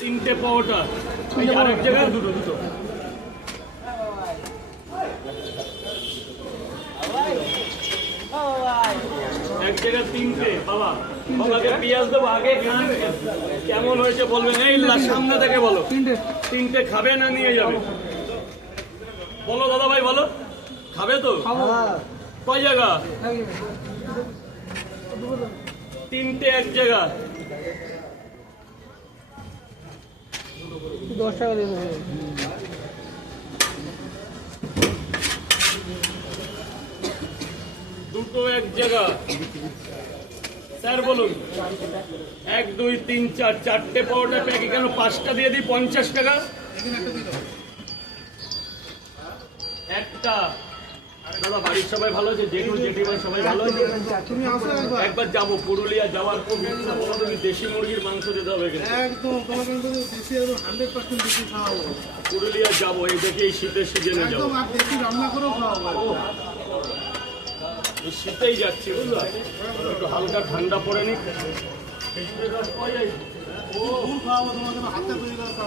তিনটে পাওয়াটা আর এক জায়গায় দুটো দুটো এক জায়গায় তিনটে। বাবা বাবাকে পেঁয়াজ দেবো, আগে খান, কেমন হয়েছে বলবেন। এই সামনে থেকে বলো তিনটে খাবে না নিয়ে যাবে? বলো দাদা ভাই, বলো খাবে তো? কয় জায়গা? তিনটে এক জায়গা। 10 টাকা দিয়ে দেবো। দুটো এক জায়গা। স্যার বলুন, 1 2 3 4 চারটে পাওয়াটা প্যাকে কেন 5টা দিয়ে দিই 50 টাকা একটা। দাদা বাড়ির সবাই ভালো আছে? জেঠু জেঠিমা সবাই ভালো আছে? একবার যাবো পুরুলিয়া, যাওয়ার পর তুমি দেশি মুরগির মাংস দিতে হবে। পুরুলিয়া যাবো, এই দেখে এই শীতের সিজনে যাবো, শীতেই যাচ্ছি বুঝলো। একটু হালকা ঠান্ডা পড়ে নি।